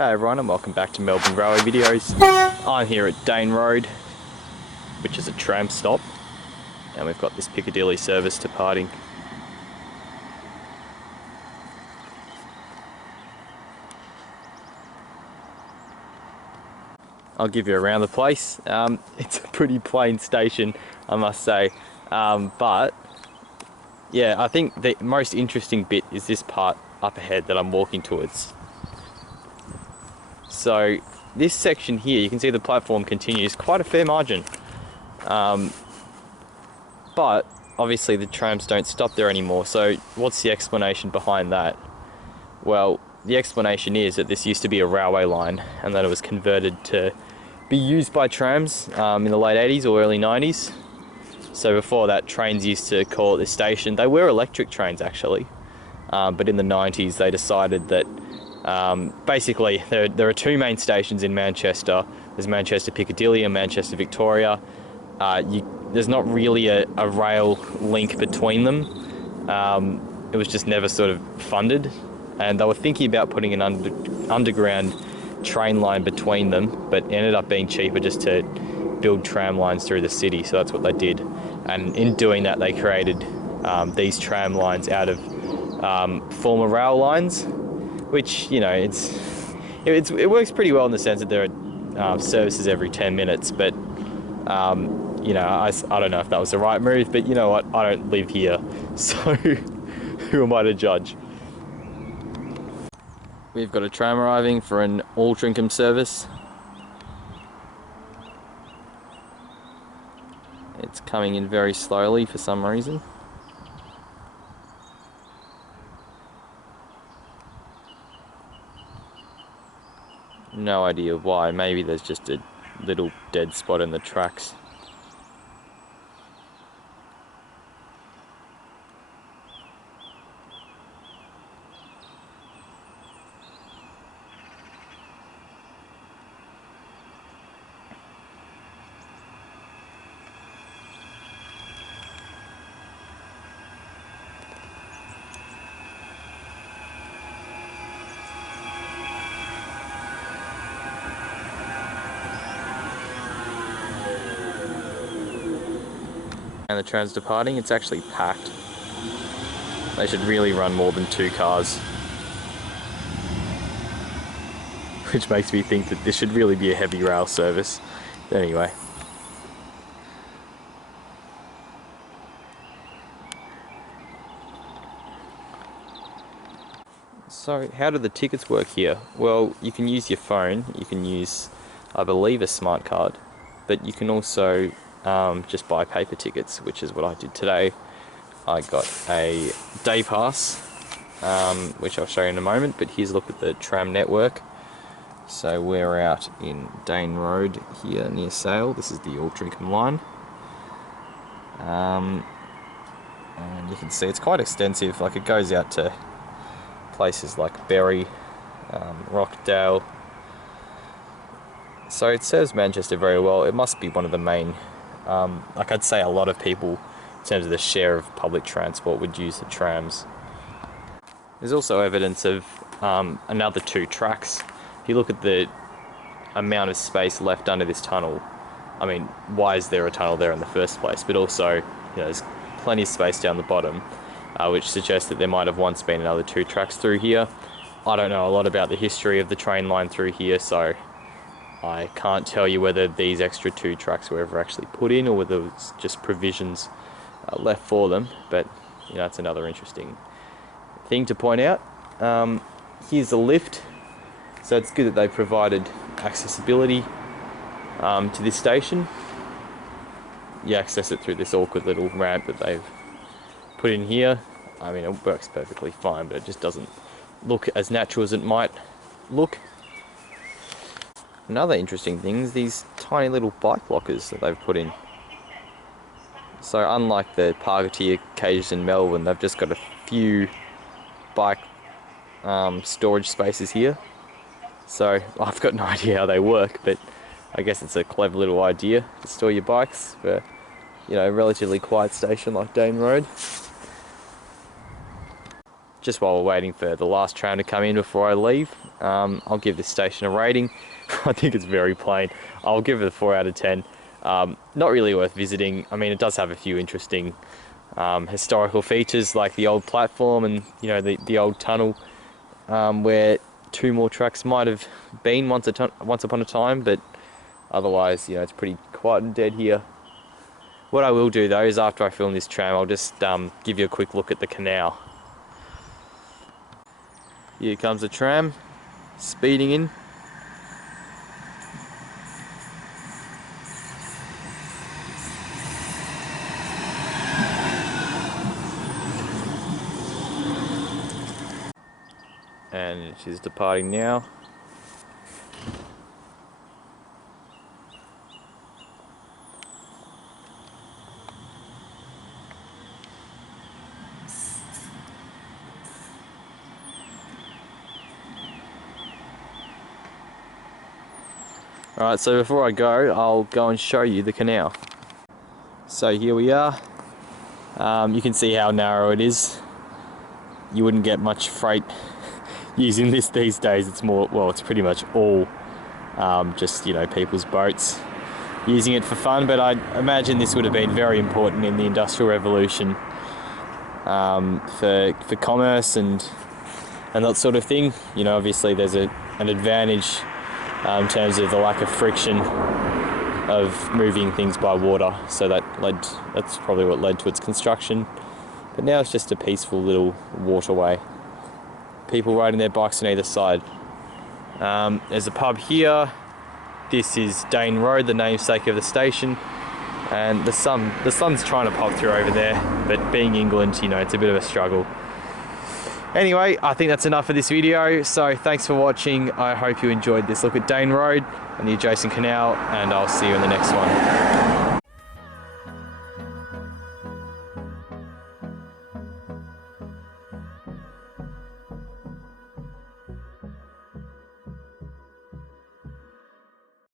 Hey everyone, and welcome back to Melbourne Railway Videos. I'm here at Dane Road, which is a tram stop, and we've got this Piccadilly service departing. I'll give you around the place. It's a pretty plain station, I must say, but yeah, I think the most interesting bit is this part up ahead that I'm walking towards. So this section here, you can see the platform continues quite a fair margin, but obviously the trams don't stop there anymore. So what's the explanation behind that? Well, the explanation is that this used to be a railway line and that it was converted to be used by trams in the late 80s or early 90s. So before that, trains used to call it this station. They were electric trains actually, but in the 90s they decided that basically there are two main stations in Manchester. There's Manchester Piccadilly and Manchester Victoria. There's not really a rail link between them. It was just never sort of funded, and they were thinking about putting an underground train line between them, but it ended up being cheaper just to build tram lines through the city, so that's what they did. And in doing that, they created these tram lines out of former rail lines, which, you know, it works pretty well in the sense that there are services every 10 minutes, but you know, I don't know if that was the right move, but you know what, I don't live here, so who am I to judge? We've got a tram arriving for an Altrincham service. It's coming in very slowly for some reason. No idea why, maybe there's just a little dead spot in the tracks. And the tram's departing. It's actually packed. They should really run more than 2 cars. Which makes me think that this should really be a heavy rail service. But anyway. So how do the tickets work here? Well, you can use your phone, you can use, I believe, a smart card, but you can also just buy paper tickets, which is what I did today. I got a day pass, which I'll show you in a moment, but here's a look at the tram network. So we're out in Dane Road here near Sale. This is the Altrincham line. And you can see it's quite extensive, like it goes out to places like Bury, Rockdale. So it serves Manchester very well. It must be one of the main, like I'd say a lot of people, in terms of the share of public transport, would use the trams. There's also evidence of another 2 tracks. If you look at the amount of space left under this tunnel, I mean, why is there a tunnel there in the first place? But also, you know, there's plenty of space down the bottom, which suggests that there might have once been another 2 tracks through here. I don't know a lot about the history of the train line through here, so I can't tell you whether these extra 2 tracks were ever actually put in or whether it's just provisions left for them, but you know, that's another interesting thing to point out. Here's the lift, so it's good that they provided accessibility to this station. You access it through this awkward little ramp that they've put in here. I mean, it works perfectly fine, but it just doesn't look as natural as it might look. Another interesting thing is these tiny little bike lockers that they've put in. So unlike the parketeer cages in Melbourne, they've just got a few bike storage spaces here. So I've got no idea how they work, but I guess it's a clever little idea to store your bikes for, you know, a relatively quiet station like Dane Road. just while we're waiting for the last tram to come in before I leave, I'll give this station a rating. I think it's very plain. I'll give it a 4 out of 10. Not really worth visiting. I mean, it does have a few interesting historical features, like the old platform and, you know, the old tunnel where 2 more tracks might have been once upon a time, but otherwise, you know, it's pretty quiet and dead here. What I will do though is after I film this tram, I'll just give you a quick look at the canal. Here comes the tram, speeding in. And she's departing now. Alright, so before I go, I'll go and show you the canal. So here we are. You can see how narrow it is. You wouldn't get much freight using this these days. It's more, well, it's pretty much all just, you know, people's boats using it for fun, but I imagine this would have been very important in the Industrial Revolution for commerce and that sort of thing. You know, obviously there's an advantage in terms of the lack of friction of moving things by water, so that's probably what led to its construction. But now it's just a peaceful little waterway. People riding their bikes on either side. There's a pub here. This is Dane Road, the namesake of the station, and the sun's trying to pop through over there, but being England, you know, it's a bit of a struggle. Anyway, I think that's enough for this video, so thanks for watching. I hope you enjoyed this look at Dane Road and the adjacent canal, and I'll see you in the next one.